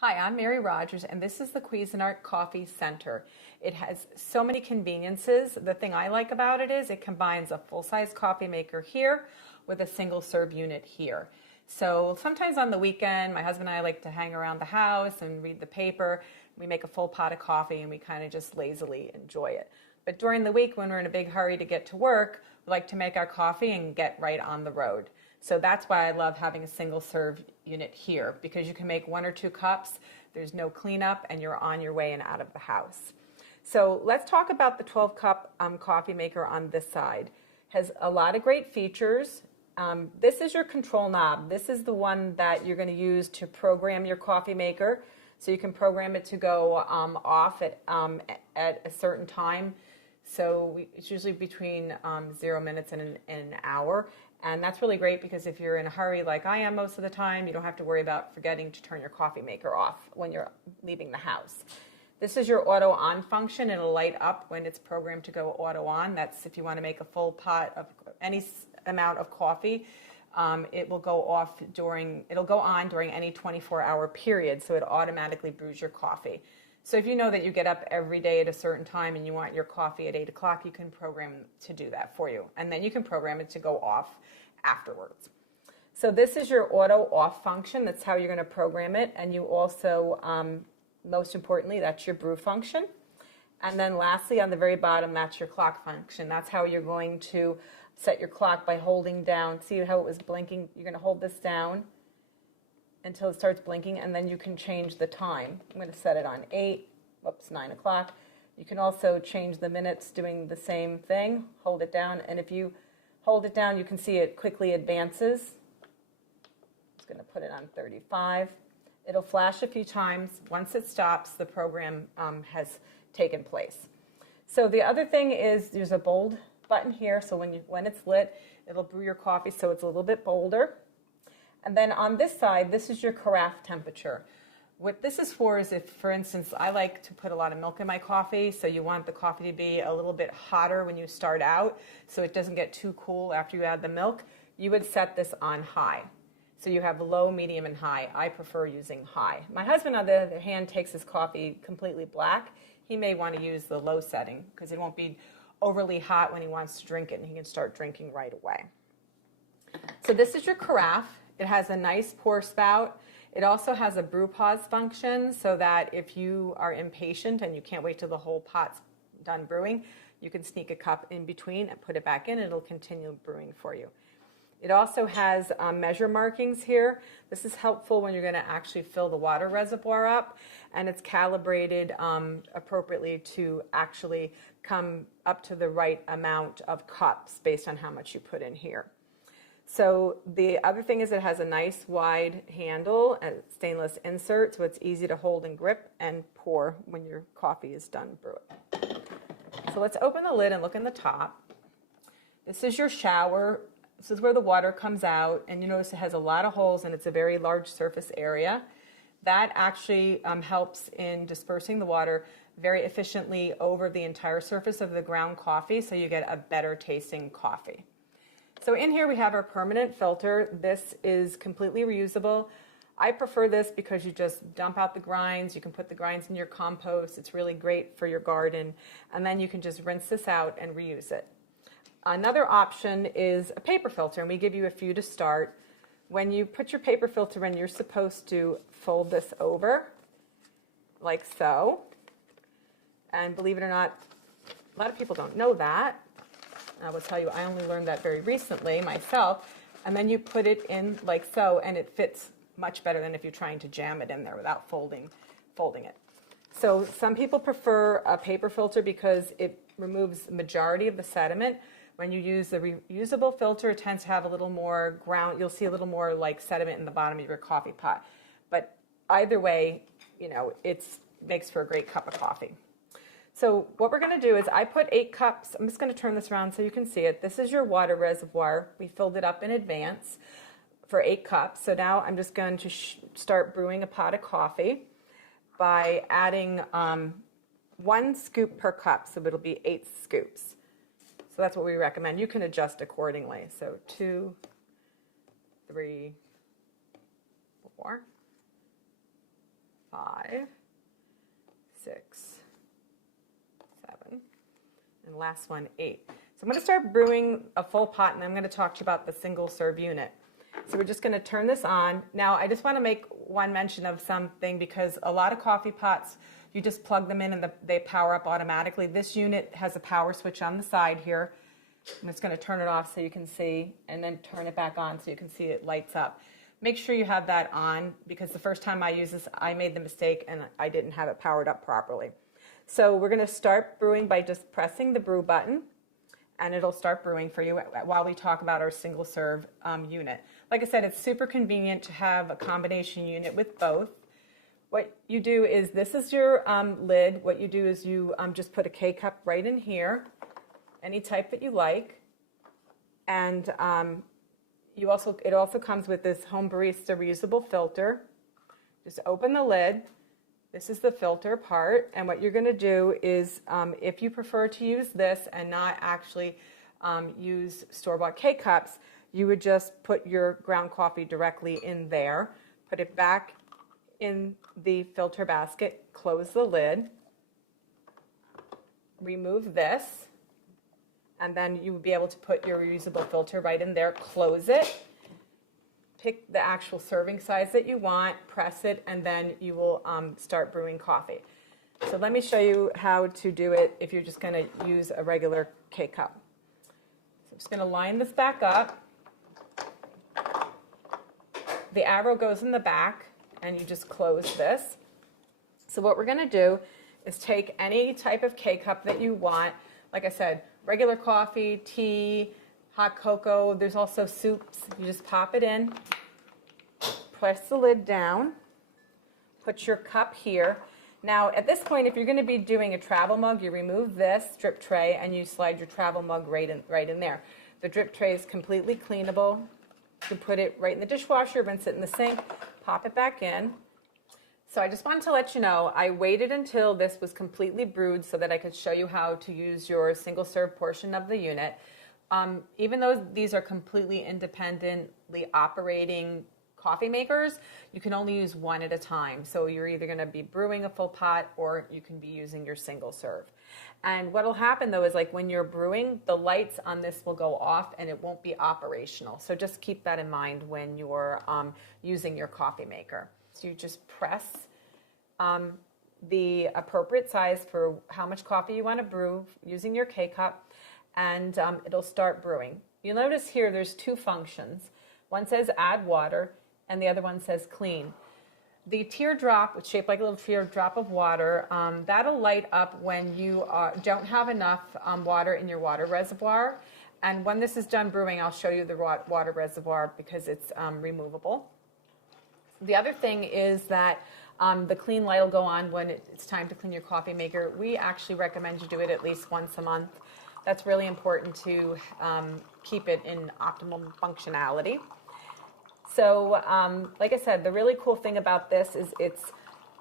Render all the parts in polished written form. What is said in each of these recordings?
Hi, I'm Mary Rogers, and this is the Cuisinart Coffee Center. It has so many conveniences. The thing I like about it is it combines a full-size coffee maker here with a single-serve unit here. So sometimes on the weekend, my husband and I like to hang around the house and read the paper. We make a full pot of coffee and we kind of just lazily enjoy it. But during the week, when we're in a big hurry to get to work, we like to make our coffee and get right on the road. So that's why I love having a single serve unit here, because you can make 1 or 2 cups, there's no cleanup, and you're on your way and out of the house. So let's talk about the 12-cup coffee maker on this side. Has a lot of great features. This is your control knob. This is the one that you're going to use to program your coffee maker. So you can program it to go off at a certain time. So it's usually between 0 minutes and an hour. And that's really great because if you're in a hurry like I am most of the time, you don't have to worry about forgetting to turn your coffee maker off when you're leaving the house. This is your auto on function. It'll light up when it's programmed to go auto on. That's if you want to make a full pot of any amount of coffee. It'll go on during any 24-hour period, so it automatically brews your coffee. So if you know that you get up every day at a certain time and you want your coffee at 8 o'clock, you can program to do that for you. And then you can program it to go off afterwards. So this is your auto off function. That's how you're going to program it. And you also, most importantly, that's your brew function. And then lastly, on the very bottom, that's your clock function. That's how you're going to set your clock by holding down. See how it was blinking? You're going to hold this down until it starts blinking, and then you can change the time. I'm going to set it on 9 o'clock. You can also change the minutes doing the same thing. Hold it down, and if you hold it down, you can see it quickly advances. I'm just going to put it on 35. It'll flash a few times. Once it stops, the program has taken place. So the other thing is there's a bold button here, so when it's lit, it'll brew your coffee so it's a little bit bolder. And then on this side, this is your carafe temperature. What this is for is if, for instance, I like to put a lot of milk in my coffee, so you want the coffee to be a little bit hotter when you start out so it doesn't get too cool after you add the milk, you would set this on high. So you have low, medium, and high. I prefer using high. My husband, on the other hand, takes his coffee completely black. He may want to use the low setting because it won't be overly hot when he wants to drink it, and he can start drinking right away. So this is your carafe. It has a nice pour spout. It also has a brew pause function so that if you are impatient and you can't wait till the whole pot's done brewing, you can sneak a cup in between and put it back in and it'll continue brewing for you. It also has measure markings here. This is helpful when you're going to actually fill the water reservoir up, and it's calibrated appropriately to actually come up to the right amount of cups based on how much you put in here. So the other thing is it has a nice wide handle and stainless insert, so it's easy to hold and grip and pour when your coffee is done brewing. So let's open the lid and look in the top. This is your shower. This is where the water comes out, and you notice it has a lot of holes and it's a very large surface area. That actually helps in dispersing the water very efficiently over the entire surface of the ground coffee, so you get a better tasting coffee. So in here we have our permanent filter. This is completely reusable. I prefer this because you just dump out the grinds. You can put the grinds in your compost. It's really great for your garden. And then you can just rinse this out and reuse it. Another option is a paper filter, and we give you a few to start. When you put your paper filter in, you're supposed to fold this over like so. And believe it or not, a lot of people don't know that. I will tell you, I only learned that very recently myself. And then you put it in like so, and it fits much better than if you're trying to jam it in there without folding it. So some people prefer a paper filter because it removes the majority of the sediment. When you use the reusable filter, it tends to have a little more ground. You'll see a little more like sediment in the bottom of your coffee pot. But either way, you know, it makes for a great cup of coffee. So what we're going to do is I put 8 cups. I'm just going to turn this around so you can see it. This is your water reservoir. We filled it up in advance for 8 cups. So now I'm just going to start brewing a pot of coffee by adding 1 scoop per cup. So it'll be 8 scoops. So that's what we recommend. You can adjust accordingly. So 2, 3, 4, 5, 6, 7, and last one, 8. So I'm going to start brewing a full pot, and I'm going to talk to you about the single serve unit. So we're just going to turn this on. Now, I just want to make one mention of something, because a lot of coffee pots, you just plug them in and they power up automatically. This unit has a power switch on the side here. I'm just going to turn it off so you can see, and then turn it back on so you can see it lights up. Make sure you have that on, because the first time I used this, I made the mistake and I didn't have it powered up properly. So we're going to start brewing by just pressing the brew button, and it'll start brewing for you while we talk about our single serve unit. Like I said, it's super convenient to have a combination unit with both. What you do is, this is your lid. What you do is you just put a K-cup right in here, any type that you like, and it also comes with this Home Barista reusable filter. Just open the lid. This is the filter part, and what you're going to do is, if you prefer to use this and not actually use store-bought K-cups, you would just put your ground coffee directly in there, put it back in the filter basket, close the lid, remove this, and then you would be able to put your reusable filter right in there, close it, pick the actual serving size that you want, press it, and then you will start brewing coffee. So let me show you how to do it if you're just going to use a regular K-cup. So I'm just going to line this back up. The arrow goes in the back, and you just close this. So what we're going to do is take any type of K-cup that you want. Like I said, regular coffee, tea, hot cocoa. There's also soups. You just pop it in, press the lid down, put your cup here. Now, at this point, if you're going to be doing a travel mug, you remove this drip tray and you slide your travel mug right in there. The drip tray is completely cleanable. You can put it right in the dishwasher, rinse it in the sink, pop it back in. So I just wanted to let you know, I waited until this was completely brewed so that I could show you how to use your single serve portion of the unit. Even though these are completely independently operating coffee makers, you can only use one at a time. So you're either going to be brewing a full pot, or you can be using your single serve. And what will happen though is, like, when you're brewing, the lights on this will go off and it won't be operational. So just keep that in mind when you're using your coffee maker. So you just press the appropriate size for how much coffee you want to brew using your K-cup, and it'll start brewing. You'll notice here there's two functions. One says add water, and the other one says clean. The teardrop, which is shaped like a little teardrop of water, that'll light up when you don't have enough water in your water reservoir. And when this is done brewing, I'll show you the water reservoir, because it's removable. The other thing is that the clean light will go on when it's time to clean your coffee maker. We actually recommend you do it at least once a month. That's really important to keep it in optimal functionality. So, like I said, the really cool thing about this is it's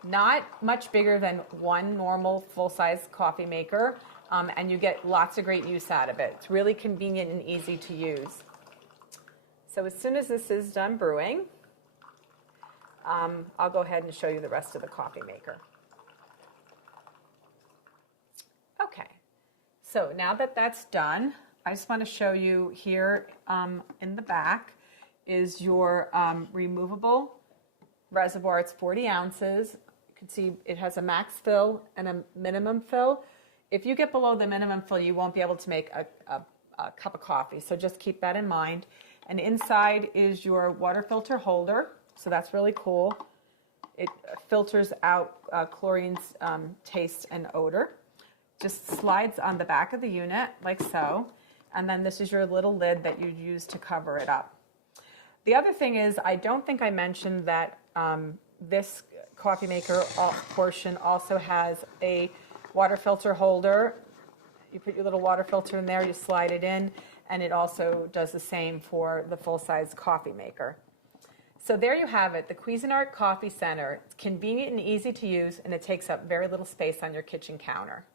not much bigger than one normal full-size coffee maker, and you get lots of great use out of it. It's really convenient and easy to use. So as soon as this is done brewing, I'll go ahead and show you the rest of the coffee maker. Okay, so now that that's done, I just want to show you here in the back is your removable reservoir. It's 40 ounces. You can see it has a max fill and a minimum fill. If you get below the minimum fill, you won't be able to make a cup of coffee, so just keep that in mind. And inside is your water filter holder. So that's really cool. It filters out chlorine's taste and odor. Just slides on the back of the unit like so. And then this is your little lid that you use to cover it up. The other thing is, I don't think I mentioned that this coffee maker portion also has a water filter holder. You put your little water filter in there, you slide it in, and it also does the same for the full-size coffee maker. So there you have it, the Cuisinart Coffee Center. It's convenient and easy to use, and it takes up very little space on your kitchen counter.